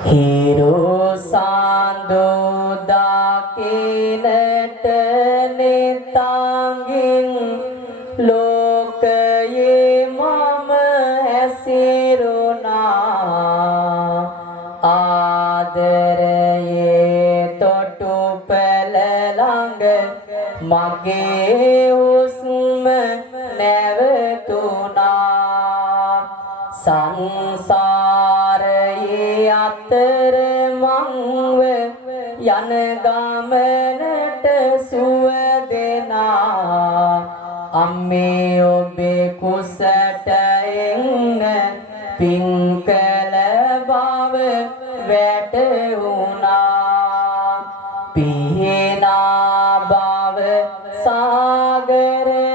Hiru sandu dakinat nitangin lokaye mama hasiruna adaraye totu pelalang mage usma nevatuna සංසාරයේ අතර මංව යන ගමනට සුව දෙනා අම්මේ ඔබේ කුසට එන්න පින් කළ බව වැටුණා පිහිනා බව සාගරයේ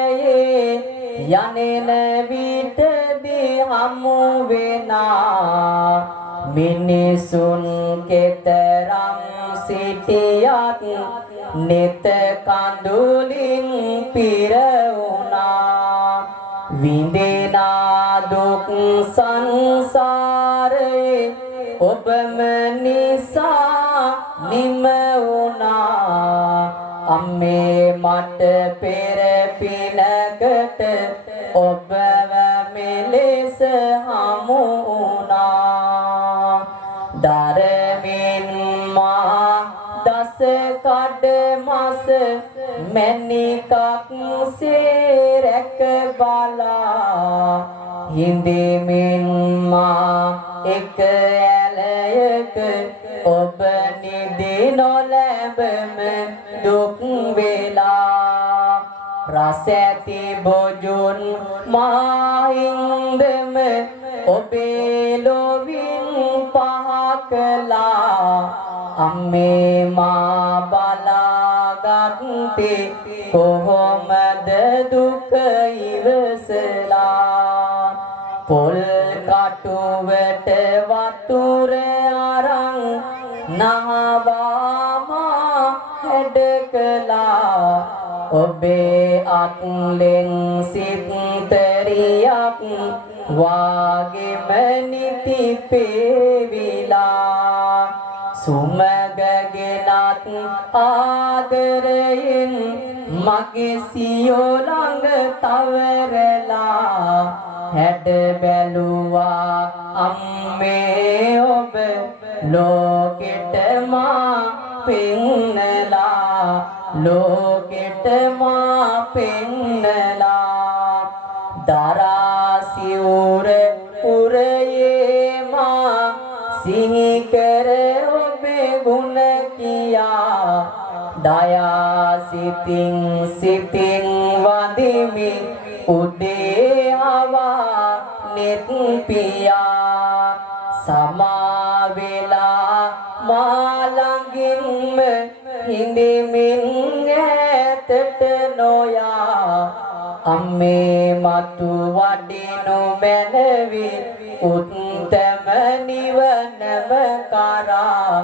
යනෙන විට හමු වෙනා මිනිසුන් කෙතරම් සිටියත් නෙත කඳුලින් පිරවුණා විඳිනා දුක් සංසාරේ ඔබම නිසා නිම වුණා අම්මේ මට පෙර පිනකට ඔබව මෙලෙස හමු වුණා දරමින් මා දස කඩ මස මැණිකක් සේ රැක බලා හිඳෙමින් මා එක ඇලයක ඔබ නිදි නොලැබම දුක් වෙලා රසැති බොජුන් මාහින්දම ඔබේ ලොවින් පහකලා අම්මේ මා බලාගත්තේ කොහොමද දුක ඉවසලා පොල් කටුවට වතුර අරන් නහවාමා හැඩ කළා ඔබේ අත්ලෙන් සිත්තරියක් වාගෙම නිති පෙවිලා සුමගගෙනත් ආදරයෙන් මගේ සියෝ ළඟ තවරලා හැඩ බැලුවා අම්මේ ඔබ ලෝකෙට මා පෙන්නලා ලෝකෙට මා පෙන්නලා දරා සිවුර උරයේ මා සිහි කර ඔබේ ගුණ කියා දයා සිතින් සිතින් වඳිමි උදේ හවා නෙත් පියා සමා වෙලා මා ළඟින්ම හිඳෙමින් ඈතට නොයා අම්මේ මතු වඩිනු මැනවි උත්තම නිවනම කරා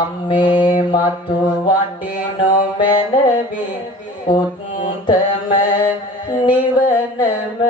අම්මේ මතු වඩිනු මැනවි උත්තම නිවනම